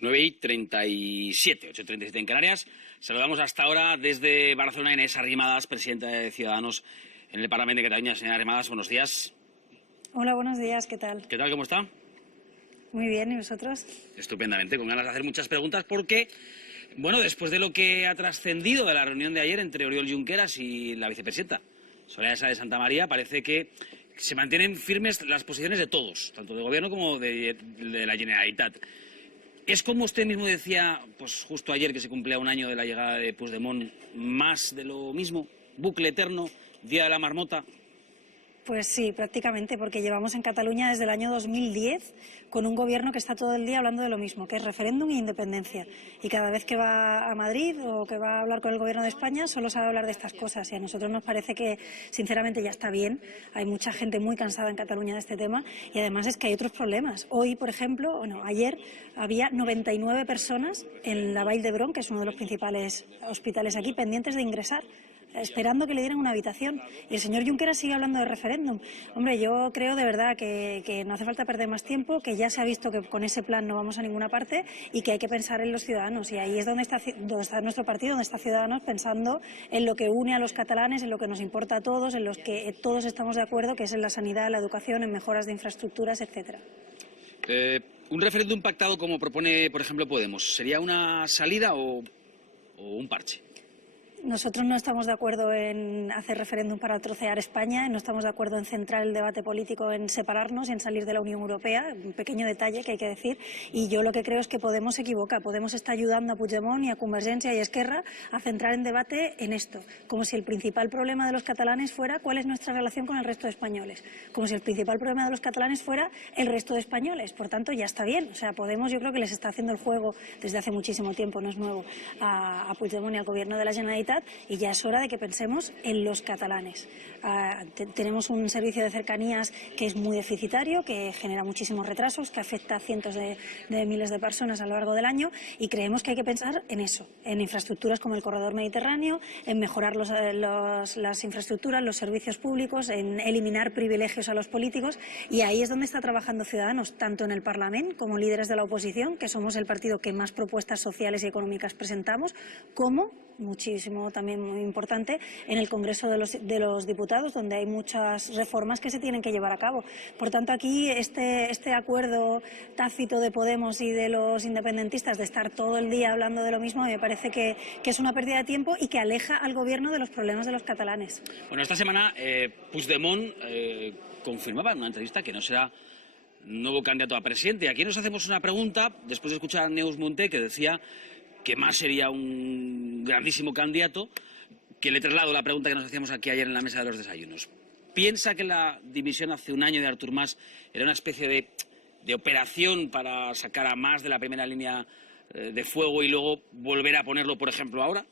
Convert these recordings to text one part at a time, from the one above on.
9:37, 8:37 en Canarias. Saludamos hasta ahora desde Barcelona a Inés Arrimadas, presidenta de Ciudadanos en el Parlamento de Cataluña. Señora Arrimadas, buenos días. Hola, buenos días, ¿qué tal? ¿Qué tal, cómo está? Muy bien, ¿y vosotros? Estupendamente, con ganas de hacer muchas preguntas porque, bueno, después de lo que ha trascendido de la reunión de ayer entre Oriol Junqueras y la vicepresidenta Soraya Sáenz de Santamaría, parece que se mantienen firmes las posiciones de todos, tanto del Gobierno como de la Generalitat. Es como usted mismo decía, pues justo ayer que se cumplía un año de la llegada de Puigdemont, más de lo mismo, bucle eterno, día de la marmota. Pues sí, prácticamente, porque llevamos en Cataluña desde el año 2010 con un gobierno que está todo el día hablando de lo mismo, que es referéndum e independencia. Y cada vez que va a Madrid o que va a hablar con el gobierno de España solo sabe hablar de estas cosas. Y a nosotros nos parece que, sinceramente, ya está bien. Hay mucha gente muy cansada en Cataluña de este tema y además es que hay otros problemas. Hoy, por ejemplo, bueno, ayer había 99 personas en la Vall d'Hebron, que es uno de los principales hospitales aquí, pendientes de ingresar, esperando que le dieran una habitación. Y el señor Junqueras sigue hablando de referéndum. Hombre, yo creo de verdad que no hace falta perder más tiempo, que ya se ha visto que con ese plan no vamos a ninguna parte y que hay que pensar en los ciudadanos. Y ahí es donde está nuestro partido, donde está Ciudadanos, pensando en lo que une a los catalanes, en lo que nos importa a todos, en los que todos estamos de acuerdo, que es en la sanidad, la educación, en mejoras de infraestructuras, etcétera. Un referéndum pactado como propone, por ejemplo, Podemos, ¿sería una salida o un parche? Nosotros no estamos de acuerdo en hacer referéndum para trocear España, no estamos de acuerdo en centrar el debate político en separarnos y en salir de la Unión Europea, un pequeño detalle que hay que decir, y yo lo que creo es que Podemos se equivoca. Podemos está ayudando a Puigdemont y a Convergencia y a Esquerra a centrar el debate en esto, como si el principal problema de los catalanes fuera cuál es nuestra relación con el resto de españoles, como si el principal problema de los catalanes fuera el resto de españoles. Por tanto, ya está bien. O sea, Podemos yo creo que les está haciendo el juego desde hace muchísimo tiempo, no es nuevo, a Puigdemont y al Gobierno de la Generalitat, y ya es hora de que pensemos en los catalanes. Tenemos un servicio de cercanías que es muy deficitario, que genera muchísimos retrasos, que afecta a cientos de miles de personas a lo largo del año, y creemos que hay que pensar en eso, en infraestructuras como el corredor mediterráneo, en mejorar las infraestructuras, los servicios públicos, en eliminar privilegios a los políticos, y ahí es donde está trabajando Ciudadanos, tanto en el Parlamento como líderes de la oposición, que somos el partido que más propuestas sociales y económicas presentamos, como muchísimo también muy importante en el Congreso de los Diputados, donde hay muchas reformas que se tienen que llevar a cabo. Por tanto, aquí este acuerdo tácito de Podemos y de los independentistas de estar todo el día hablando de lo mismo me parece que es una pérdida de tiempo y que aleja al gobierno de los problemas de los catalanes. Bueno, esta semana Puigdemont confirmaba en una entrevista que no será nuevo candidato a presidente. Aquí nos hacemos una pregunta después de escuchar a Neus Munté, que decía que Mas sería un grandísimo candidato, que le traslado la pregunta que nos hacíamos aquí ayer en la mesa de los desayunos. ¿Piensa que la dimisión hace un año de Artur Mas era una especie de operación para sacar a Mas de la primera línea de fuego y luego volver a ponerlo, por ejemplo, ahora?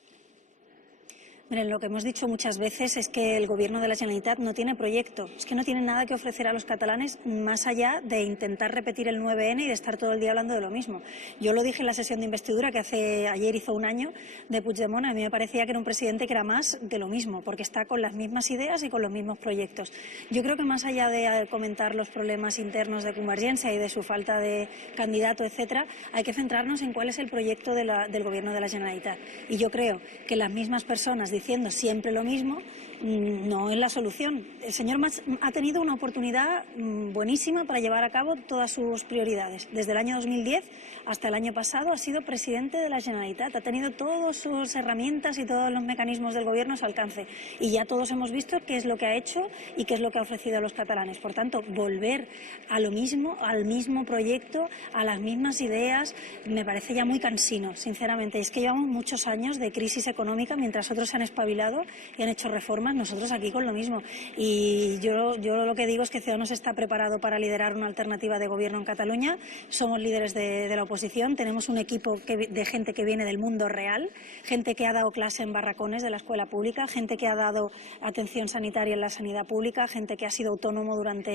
Miren, lo que hemos dicho muchas veces es que el Gobierno de la Generalitat no tiene proyecto, es que no tiene nada que ofrecer a los catalanes más allá de intentar repetir el 9N y de estar todo el día hablando de lo mismo. Yo lo dije en la sesión de investidura que ayer hizo un año de Puigdemont, a mí me parecía que era un presidente que era más de lo mismo, porque está con las mismas ideas y con los mismos proyectos. Yo creo que más allá de comentar los problemas internos de Convergencia y de su falta de candidato, etcétera, hay que centrarnos en cuál es el proyecto del Gobierno de la Generalitat. Y yo creo que las mismas personas diciendo siempre lo mismo no es la solución. El señor Mas ha tenido una oportunidad buenísima para llevar a cabo todas sus prioridades. Desde el año 2010 hasta el año pasado ha sido presidente de la Generalitat, ha tenido todas sus herramientas y todos los mecanismos del gobierno a su alcance. Y ya todos hemos visto qué es lo que ha hecho y qué es lo que ha ofrecido a los catalanes. Por tanto, volver a lo mismo, al mismo proyecto, a las mismas ideas, me parece ya muy cansino, sinceramente. Es que llevamos muchos años de crisis económica mientras otros se han espabilado y han hecho reformas, nosotros aquí con lo mismo. Y yo lo que digo es que Ciudadanos está preparado para liderar una alternativa de gobierno en Cataluña. Somos líderes de la oposición, tenemos un equipo de gente que viene del mundo real, gente que ha dado clase en barracones de la escuela pública, gente que ha dado atención sanitaria en la sanidad pública, gente que ha sido autónomo durante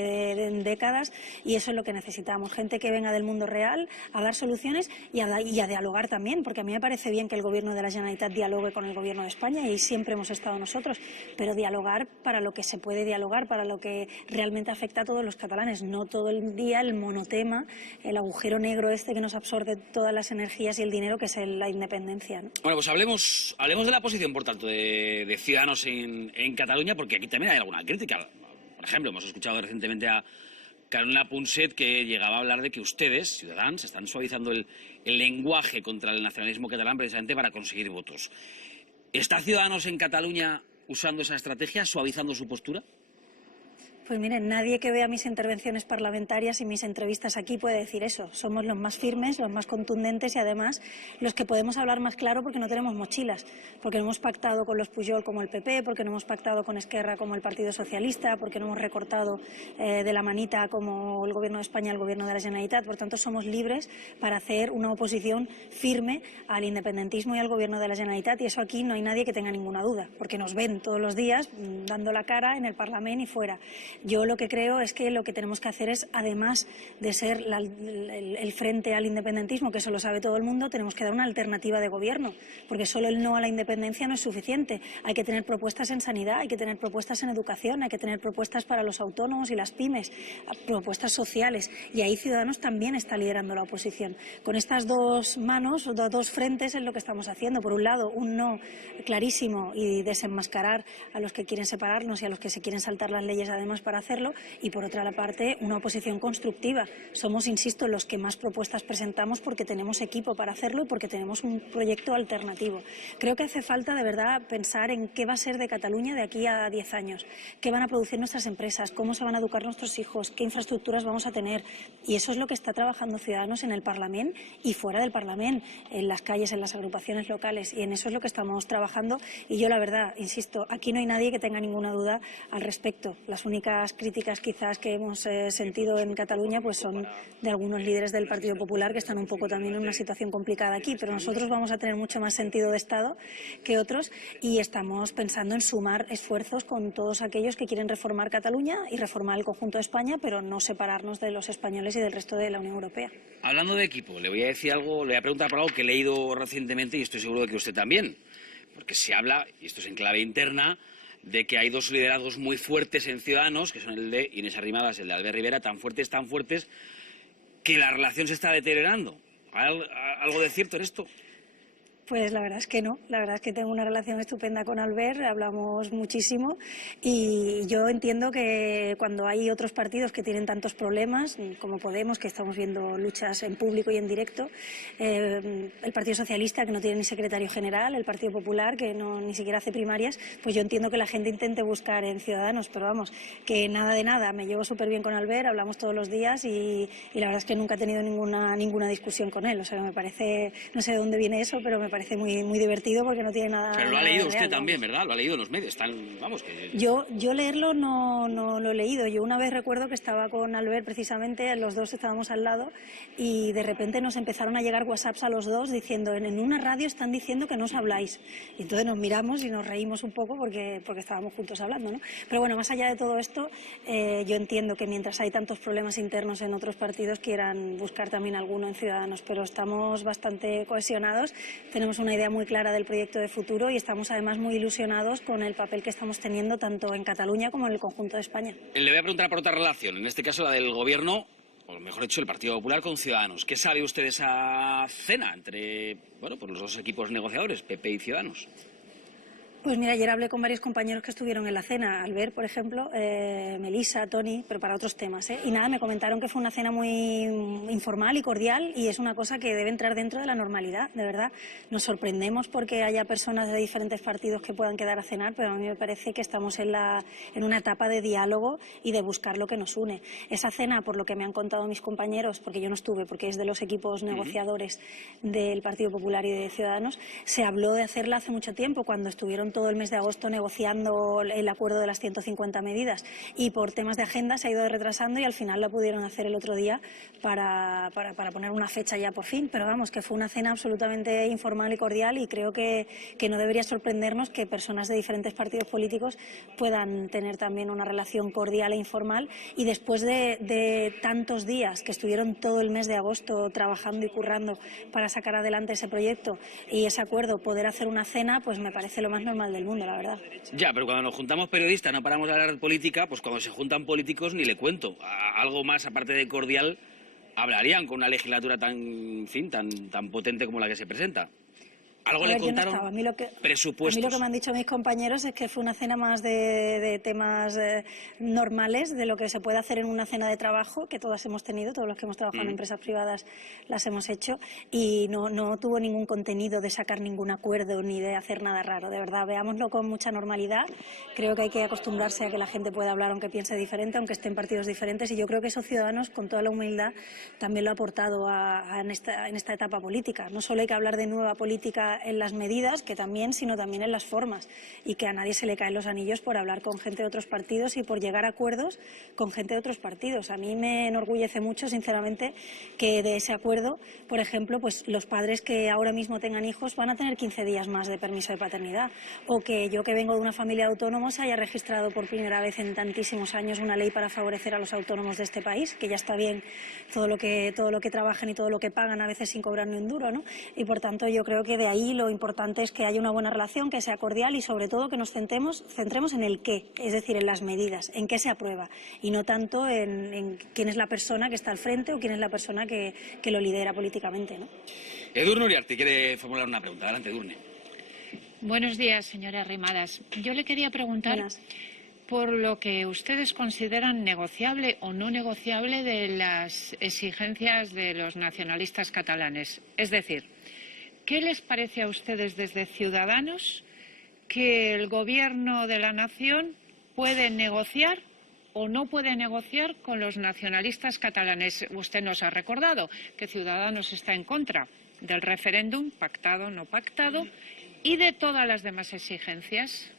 décadas, y eso es lo que necesitamos, gente que venga del mundo real a dar soluciones y a dialogar también, porque a mí me parece bien que el Gobierno de la Generalitat dialogue con el Gobierno de España y siempre hemos estado nosotros, pero dialogar para lo que se puede dialogar, para lo que realmente afecta a todos los catalanes, no todo el día el monotema, el agujero negro este que nos absorbe todas las energías y el dinero, que es la independencia, ¿no? Bueno, pues hablemos de la posición, por tanto, de Ciudadanos en Cataluña, porque aquí también hay alguna crítica. Por ejemplo, hemos escuchado recientemente a Carolina Punset, que llegaba a hablar de que ustedes, Ciudadanos, están suavizando el lenguaje contra el nacionalismo catalán precisamente para conseguir votos. ¿Está Ciudadanos en Cataluña usando esa estrategia, suavizando su postura? Pues miren, nadie que vea mis intervenciones parlamentarias y mis entrevistas aquí puede decir eso. Somos los más firmes, los más contundentes y además los que podemos hablar más claro porque no tenemos mochilas, porque no hemos pactado con los Pujol como el PP, porque no hemos pactado con Esquerra como el Partido Socialista, porque no hemos recortado de la manita como el Gobierno de España el Gobierno de la Generalitat. Por tanto, somos libres para hacer una oposición firme al independentismo y al Gobierno de la Generalitat, y eso aquí no hay nadie que tenga ninguna duda, porque nos ven todos los días dando la cara en el Parlamento y fuera. Yo lo que creo es que lo que tenemos que hacer es, además de ser el frente al independentismo, que eso lo sabe todo el mundo, tenemos que dar una alternativa de gobierno, porque solo el no a la independencia no es suficiente. Hay que tener propuestas en sanidad, hay que tener propuestas en educación, hay que tener propuestas para los autónomos y las pymes, propuestas sociales, y ahí Ciudadanos también está liderando la oposición. Con estas dos manos, dos frentes es lo que estamos haciendo. Por un lado, un no clarísimo y desenmascarar a los que quieren separarnos y a los que se quieren saltar las leyes además para hacerlo, y por otra parte una oposición constructiva. Somos, insisto, los que más propuestas presentamos porque tenemos equipo para hacerlo y porque tenemos un proyecto alternativo. Creo que hace falta de verdad pensar en qué va a ser de Cataluña de aquí a 10 años, qué van a producir nuestras empresas, cómo se van a educar nuestros hijos, qué infraestructuras vamos a tener, y eso es lo que está trabajando Ciudadanos en el Parlamento y fuera del Parlamento, en las calles, en las agrupaciones locales, y en eso es lo que estamos trabajando. Y yo, la verdad, insisto, aquí no hay nadie que tenga ninguna duda al respecto. Las únicas críticas quizás que hemos sentido en Cataluña pues son de algunos líderes del Partido Popular, que están un poco también en una situación complicada aquí, pero nosotros vamos a tener mucho más sentido de Estado que otros y estamos pensando en sumar esfuerzos con todos aquellos que quieren reformar Cataluña y reformar el conjunto de España, pero no separarnos de los españoles y del resto de la Unión Europea. Hablando de equipo, le voy a decir algo, le voy a preguntar por algo que he leído recientemente y estoy seguro de que usted también, porque se habla, y esto es en clave interna, de que hay dos liderazgos muy fuertes en Ciudadanos, que son el de Inés Arrimadas y el de Albert Rivera, tan fuertes, que la relación se está deteriorando. ¿Hay algo de cierto en esto? Pues la verdad es que no, la verdad es que tengo una relación estupenda con Albert, hablamos muchísimo y yo entiendo que cuando hay otros partidos que tienen tantos problemas, como Podemos, que estamos viendo luchas en público y en directo, el Partido Socialista, que no tiene ni secretario general, el Partido Popular, que ni siquiera hace primarias, pues yo entiendo que la gente intente buscar en Ciudadanos, pero vamos, que nada de nada, me llevo súper bien con Albert, hablamos todos los días y la verdad es que nunca he tenido ninguna discusión con él, o sea, me parece, no sé de dónde viene eso, pero me parece muy divertido porque no tiene nada. Pero lo ha nada leído real, usted también, vamos. ¿verdad? Lo ha leído en los medios. Vamos, que... Yo leerlo no lo he leído. Yo una vez recuerdo que estaba con Albert precisamente, los dos estábamos al lado y de repente nos empezaron a llegar WhatsApps a los dos diciendo en una radio están diciendo que no os habláis. Y entonces nos miramos y nos reímos un poco porque estábamos juntos hablando, ¿no? Pero bueno, más allá de todo esto, yo entiendo que mientras hay tantos problemas internos en otros partidos quieran buscar también alguno en Ciudadanos, pero estamos bastante cohesionados, tenemos una idea muy clara del proyecto de futuro y estamos además muy ilusionados con el papel que estamos teniendo tanto en Cataluña como en el conjunto de España. Le voy a preguntar por otra relación, en este caso la del Gobierno, o mejor dicho, el Partido Popular con Ciudadanos. ¿Qué sabe usted de esa cena entre pues los dos equipos negociadores, PP y Ciudadanos? Pues mira, ayer hablé con varios compañeros que estuvieron en la cena, Albert, por ejemplo, Melissa, Tony, pero para otros temas, ¿eh? Y nada, me comentaron que fue una cena muy informal y cordial y es una cosa que debe entrar dentro de la normalidad, de verdad. Nos sorprendemos porque haya personas de diferentes partidos que puedan quedar a cenar, pero a mí me parece que estamos en una etapa de diálogo y de buscar lo que nos une. Esa cena, por lo que me han contado mis compañeros, porque yo no estuve, porque es de los equipos negociadores del Partido Popular y de Ciudadanos, se habló de hacerla hace mucho tiempo, cuando estuvieron todo el mes de agosto negociando el acuerdo de las 150 medidas y por temas de agenda se ha ido retrasando y al final la pudieron hacer el otro día para poner una fecha ya por fin, pero vamos, que fue una cena absolutamente informal y cordial y creo que no debería sorprendernos que personas de diferentes partidos políticos puedan tener también una relación cordial e informal y después de tantos días que estuvieron todo el mes de agosto trabajando y currando para sacar adelante ese proyecto y ese acuerdo, poder hacer una cena, pues me parece lo más normal normal del mundo, la verdad. Ya, pero cuando nos juntamos periodistas no paramos de hablar de política, pues cuando se juntan políticos ni le cuento. Algo más, aparte de cordial, hablarían con una legislatura tan, en fin, tan potente como la que se presenta. Algo le contaron. A mí lo que Presupuestos. me han dicho mis compañeros es que fue una cena más de temas normales, de lo que se puede hacer en una cena de trabajo, que todas hemos tenido, todos los que hemos trabajado en empresas privadas las hemos hecho, y no tuvo ningún contenido de sacar ningún acuerdo ni de hacer nada raro. De verdad, veámoslo con mucha normalidad. Creo que hay que acostumbrarse a que la gente pueda hablar aunque piense diferente, aunque esté en partidos diferentes, y yo creo que esos ciudadanos, con toda la humildad, también lo ha aportado en esta etapa política. No solo hay que hablar de nueva política en las medidas, que también, sino también en las formas, y que a nadie se le caen los anillos por hablar con gente de otros partidos y por llegar a acuerdos con gente de otros partidos. A mí me enorgullece mucho, sinceramente, que de ese acuerdo, por ejemplo, pues los padres que ahora mismo tengan hijos van a tener 15 días más de permiso de paternidad, o que yo, que vengo de una familia de autónomos, haya registrado por primera vez en tantísimos años una ley para favorecer a los autónomos de este país, que ya está bien todo lo que trabajan y todo lo que pagan, a veces sin cobrar ni un duro, ¿no? Y por tanto yo creo que de ahí lo importante es que haya una buena relación, que sea cordial y sobre todo que nos centremos en el qué, es decir, en las medidas, en qué se aprueba, y no tanto en quién es la persona que está al frente o quién es la persona que lo lidera políticamente, ¿no? Edurne Uriarte quiere formular una pregunta. Adelante, Edurne. Buenos días, señora Arrimadas. Yo le quería preguntar por lo que ustedes consideran negociable o no negociable de las exigencias de los nacionalistas catalanes. Es decir, ¿qué les parece a ustedes desde Ciudadanos que el Gobierno de la Nación puede negociar o no puede negociar con los nacionalistas catalanes? Usted nos ha recordado que Ciudadanos está en contra del referéndum, pactado o no pactado, y de todas las demás exigencias.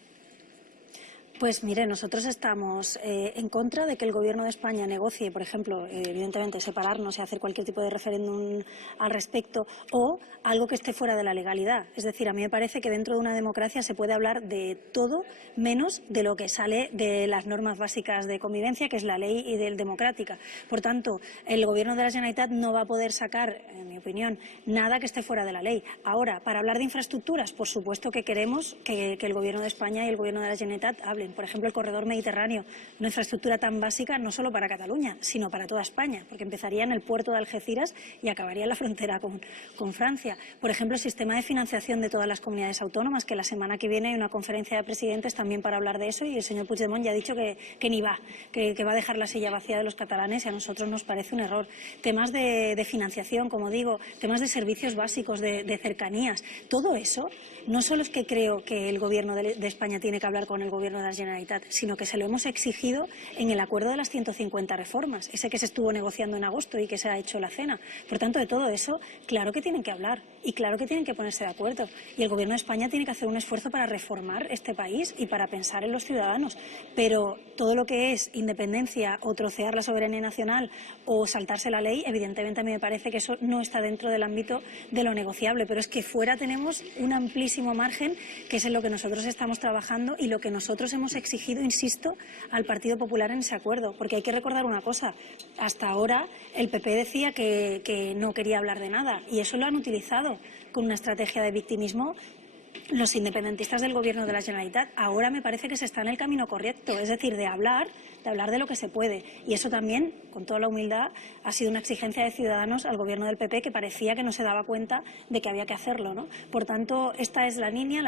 Pues mire, nosotros estamos en contra de que el Gobierno de España negocie, por ejemplo, evidentemente separarnos y hacer cualquier tipo de referéndum al respecto, o algo que esté fuera de la legalidad. Es decir, a mí me parece que dentro de una democracia se puede hablar de todo menos de lo que sale de las normas básicas de convivencia, que es la ley y del democrática. Por tanto, el Gobierno de la Generalitat no va a poder sacar, en mi opinión, nada que esté fuera de la ley. Ahora, para hablar de infraestructuras, por supuesto que queremos que el Gobierno de España y el Gobierno de la Generalitat hablen. Por ejemplo, el corredor mediterráneo, una infraestructura tan básica no solo para Cataluña, sino para toda España, porque empezaría en el puerto de Algeciras y acabaría en la frontera con Francia. Por ejemplo, el sistema de financiación de todas las comunidades autónomas, que la semana que viene hay una conferencia de presidentes también para hablar de eso, y el señor Puigdemont ya ha dicho que ni va, que va a dejar la silla vacía de los catalanes, y a nosotros nos parece un error. Temas de financiación, como digo, temas de servicios básicos, de cercanías, todo eso no solo es que creo que el Gobierno de España tiene que hablar con el Gobierno de la Generalitat, sino que se lo hemos exigido en el acuerdo de las 150 reformas, ese que se estuvo negociando en agosto y que se ha hecho la cena. Por tanto, de todo eso, claro que tienen que hablar y claro que tienen que ponerse de acuerdo. Y el Gobierno de España tiene que hacer un esfuerzo para reformar este país y para pensar en los ciudadanos. Pero todo lo que es independencia o trocear la soberanía nacional o saltarse la ley, evidentemente a mí me parece que eso no está dentro del ámbito de lo negociable. Pero es que fuera tenemos un amplísimo margen, que es en lo que nosotros estamos trabajando y lo que nosotros hemos exigido, insisto, al Partido Popular en ese acuerdo. Porque hay que recordar una cosa, hasta ahora el PP decía que no quería hablar de nada, y eso lo han utilizado con una estrategia de victimismo los independentistas del Gobierno de la Generalitat. Ahora me parece que se está en el camino correcto, es decir, de hablar de lo que se puede. Y eso también, con toda la humildad, ha sido una exigencia de Ciudadanos al Gobierno del PP, que parecía que no se daba cuenta de que había que hacerlo, ¿no? Por tanto, esta es la línea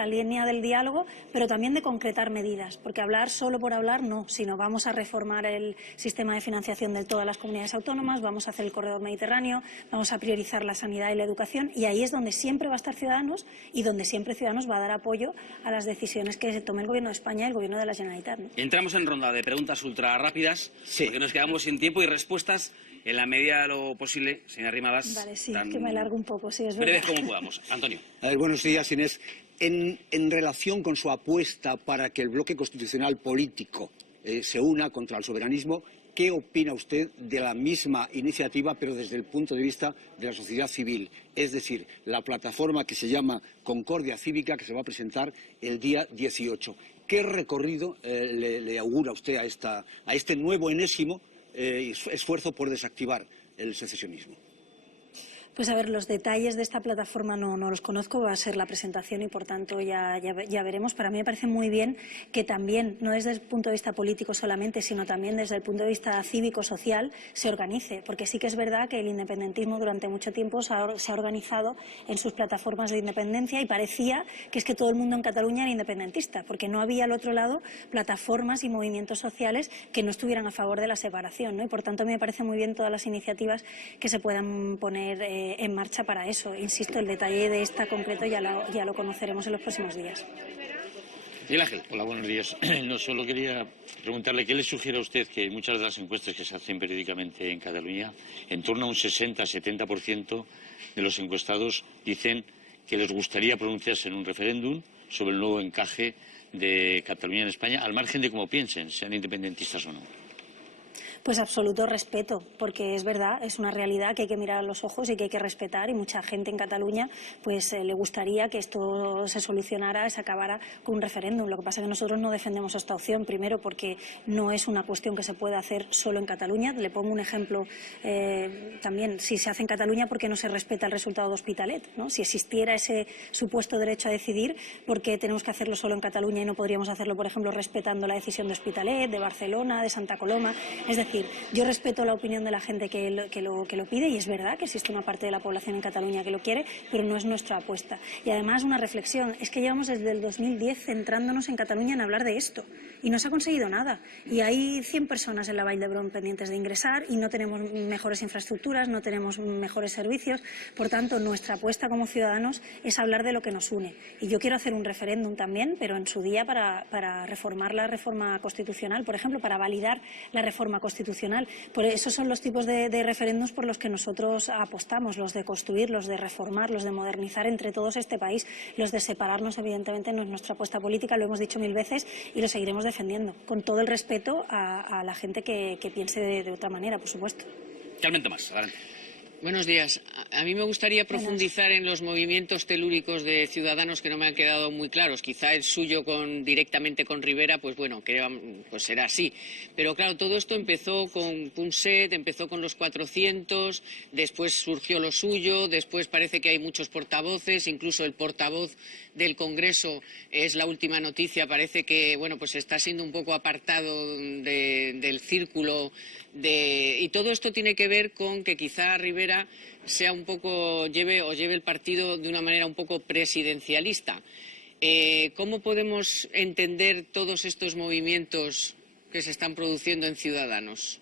del diálogo, pero también de concretar medidas, porque hablar solo por hablar no, sino vamos a reformar el sistema de financiación de todas las comunidades autónomas, vamos a hacer el corredor mediterráneo, vamos a priorizar la sanidad y la educación, y ahí es donde siempre va a estar Ciudadanos y donde siempre Ciudadanos va a dar apoyo a las decisiones que se tome el Gobierno de España y el Gobierno de la Generalitat, ¿no? Entramos en ronda de preguntas ultra rápidas, porque nos quedamos sin tiempo, y respuestas en la medida de lo posible, señora Arrimadas. Vale, sí, que me alargo un poco, sí, es verdad. Breves como podamos. Antonio. Buenos días, Inés. En relación con su apuesta para que el bloque constitucional político se una contra el soberanismo, ¿qué opina usted de la misma iniciativa, pero desde el punto de vista de la sociedad civil? Es decir, la plataforma que se llama Concordia Cívica, que se va a presentar el día 18. ¿Qué recorrido le augura usted a este nuevo enésimo esfuerzo por desactivar el secesionismo? Pues a ver, los detalles de esta plataforma no los conozco, va a ser la presentación y por tanto ya veremos. Para mí me parece muy bien que también, no desde el punto de vista político solamente, sino también desde el punto de vista cívico-social, se organice, porque sí que es verdad que el independentismo durante mucho tiempo se ha organizado en sus plataformas de independencia y parecía que es que todo el mundo en Cataluña era independentista, porque no había al otro lado plataformas y movimientos sociales que no estuvieran a favor de la separación, ¿no? Y por tanto me parece muy bien todas las iniciativas que se puedan poner en marcha para eso. Insisto, el detalle de esta concreto ya lo conoceremos en los próximos días. Miguel Ángel. Hola, buenos días. No, solo quería preguntarle qué le sugiere a usted que muchas de las encuestas que se hacen periódicamente en Cataluña, en torno a un 60-70% de los encuestados dicen que les gustaría pronunciarse en un referéndum sobre el nuevo encaje de Cataluña en España, al margen de cómo piensen, sean independentistas o no. Pues absoluto respeto, porque es verdad, es una realidad que hay que mirar a los ojos y que hay que respetar, y mucha gente en Cataluña pues le gustaría que esto se solucionara, se acabara con un referéndum. Lo que pasa es que nosotros no defendemos esta opción, primero porque no es una cuestión que se pueda hacer solo en Cataluña. Le pongo un ejemplo también, si se hace en Cataluña, ¿por qué no se respeta el resultado de Hospitalet, ¿no? Si existiera ese supuesto derecho a decidir, ¿por qué tenemos que hacerlo solo en Cataluña y no podríamos hacerlo, por ejemplo, respetando la decisión de Hospitalet, de Barcelona, de Santa Coloma? Es decir, yo respeto la opinión de la gente que lo pide, y es verdad que existe una parte de la población en Cataluña que lo quiere, pero no es nuestra apuesta. Y además una reflexión, es que llevamos desde el 2010 centrándonos en Cataluña en hablar de esto y no se ha conseguido nada. Y hay 100 personas en la Vall d'Hebron pendientes de ingresar y no tenemos mejores infraestructuras, no tenemos mejores servicios. Por tanto, nuestra apuesta como ciudadanos es hablar de lo que nos une. Y yo quiero hacer un referéndum también, pero en su día para reformar la reforma constitucional, por ejemplo, para validar la reforma constitucional. Por eso son los tipos de referéndums por los que nosotros apostamos, los de construir, los de reformar, los de modernizar entre todos este país. Los de separarnos, evidentemente, no es nuestra apuesta política, lo hemos dicho 1000 veces y lo seguiremos defendiendo, con todo el respeto a la gente que piense de otra manera, por supuesto. Carmen Tomás, adelante. Buenos días. A mí me gustaría profundizar en los movimientos telúricos de Ciudadanos que no me han quedado muy claros. Quizá el suyo directamente con Rivera, pues bueno, pues será así. Pero claro, todo esto empezó con Punset, empezó con los 400, después surgió lo suyo, después parece que hay muchos portavoces, incluso el portavoz del Congreso es la última noticia, parece que bueno, pues está siendo un poco apartado del círculo y todo esto tiene que ver con que quizá Rivera sea un poco lleve el partido de una manera un poco presidencialista. ¿Cómo podemos entender todos estos movimientos que se están produciendo en Ciudadanos?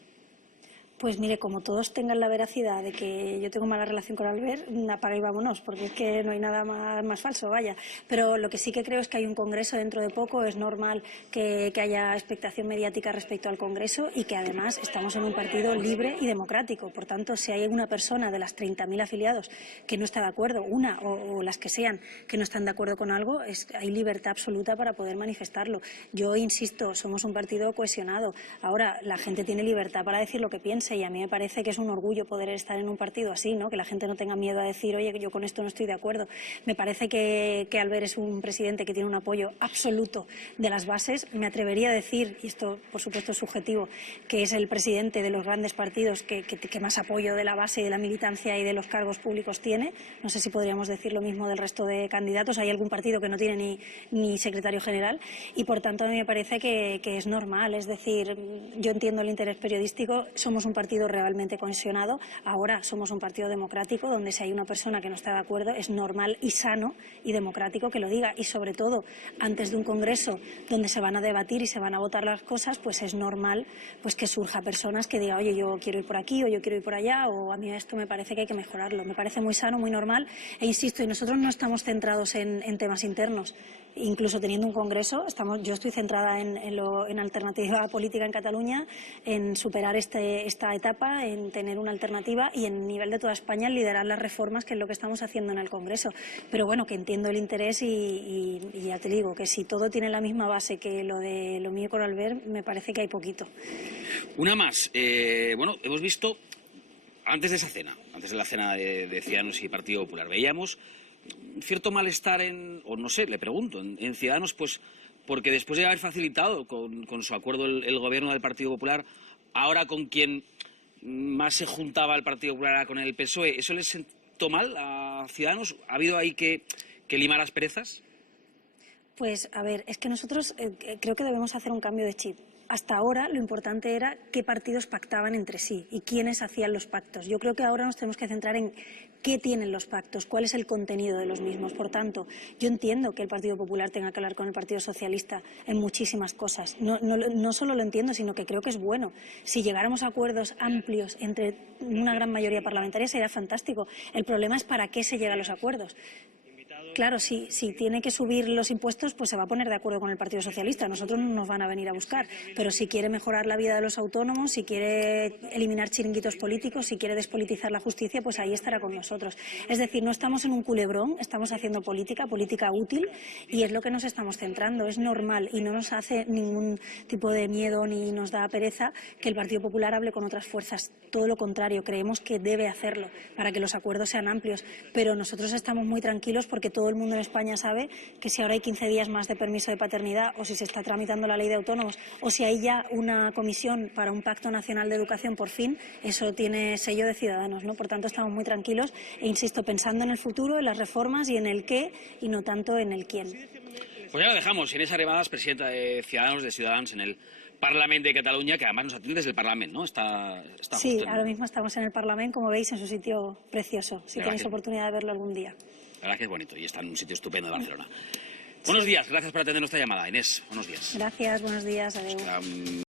Pues mire, como todos tengan la veracidad de que yo tengo mala relación con Albert, apaga y vámonos, porque es que no hay nada más falso, vaya. Pero lo que sí que creo es que hay un Congreso dentro de poco, es normal que haya expectación mediática respecto al Congreso y que además estamos en un partido libre y democrático. Por tanto, si hay una persona de las 30.000 afiliados que no está de acuerdo, una o las que sean, que no están de acuerdo con algo, hay libertad absoluta para poder manifestarlo. Yo insisto, somos un partido cohesionado. Ahora, la gente tiene libertad para decir lo que piensa, y a mí me parece que es un orgullo poder estar en un partido así, ¿no? Que la gente no tenga miedo a decir, oye, yo con esto no estoy de acuerdo. Me parece que Albert es un presidente que tiene un apoyo absoluto de las bases. Me atrevería a decir, y esto por supuesto es subjetivo, que es el presidente de los grandes partidos que más apoyo de la base y de la militancia y de los cargos públicos tiene. No sé si podríamos decir lo mismo del resto de candidatos. Hay algún partido que no tiene ni secretario general, y por tanto a mí me parece que es normal. Es decir, yo entiendo el interés periodístico, somos un partido realmente cohesionado. Ahora somos un partido democrático donde si hay una persona que no está de acuerdo es normal y sano y democrático que lo diga, y sobre todo antes de un congreso donde se van a debatir y se van a votar las cosas, pues es normal pues que surja personas que digan, oye, yo quiero ir por aquí o yo quiero ir por allá, o a mí esto me parece que hay que mejorarlo. Me parece muy sano, muy normal, e insisto, y nosotros no estamos centrados en temas internos. Incluso teniendo un congreso, yo estoy centrada en alternativa política en Cataluña, en superar esta etapa, en tener una alternativa y en nivel de toda España en liderar las reformas, que es lo que estamos haciendo en el Congreso. Pero bueno, que entiendo el interés y ya te digo que si todo tiene la misma base que lo mío con Albert, me parece que hay poquito. Una más. Bueno, hemos visto, antes de la cena de Ciudadanos y Partido Popular, veíamos cierto malestar o no sé, le pregunto, en Ciudadanos, pues porque después de haber facilitado con su acuerdo el gobierno del Partido Popular, ahora con quien más se juntaba el Partido Popular con el PSOE, eso les visto mal a Ciudadanos? ¿Ha habido ahí que limar asperezas? Pues a ver, es que nosotros creo que debemos hacer un cambio de chip. Hasta ahora lo importante era qué partidos pactaban entre sí y quiénes hacían los pactos. Yo creo que ahora nos tenemos que centrar en qué tienen los pactos, cuál es el contenido de los mismos. Por tanto, yo entiendo que el Partido Popular tenga que hablar con el Partido Socialista en muchísimas cosas. No solo lo entiendo, sino que creo que es bueno. Si llegáramos a acuerdos amplios entre una gran mayoría parlamentaria sería fantástico. El problema es para qué se llega a los acuerdos. Claro, si tiene que subir los impuestos, pues se va a poner de acuerdo con el Partido Socialista. Nosotros no nos van a venir a buscar. Pero si quiere mejorar la vida de los autónomos, si quiere eliminar chiringuitos políticos, si quiere despolitizar la justicia, pues ahí estará con nosotros. Es decir, no estamos en un culebrón, estamos haciendo política útil, y es lo que nos estamos centrando. Es normal y no nos hace ningún tipo de miedo ni nos da pereza que el Partido Popular hable con otras fuerzas. Todo lo contrario, creemos que debe hacerlo para que los acuerdos sean amplios. Pero nosotros estamos muy tranquilos porque todo el mundo en España sabe que si ahora hay 15 días más de permiso de paternidad, o si se está tramitando la ley de autónomos, o si hay ya una comisión para un pacto nacional de educación, por fin, eso tiene sello de Ciudadanos, ¿no? Por tanto, estamos muy tranquilos e, insisto, pensando en el futuro, en las reformas y en el qué, y no tanto en el quién. Pues ya lo dejamos. Inés Arrimadas, presidenta de Ciudadanos en el Parlamento de Cataluña, que además nos atiende desde el Parlamento, ¿no? Está sí, justo ahora mismo estamos en el Parlamento, como veis, en su sitio precioso, si tenéis oportunidad de verlo algún día. La verdad que es bonito y está en un sitio estupendo de Barcelona. Buenos días, gracias por atender nuestra llamada. Inés, buenos días. Gracias, buenos días, adiós.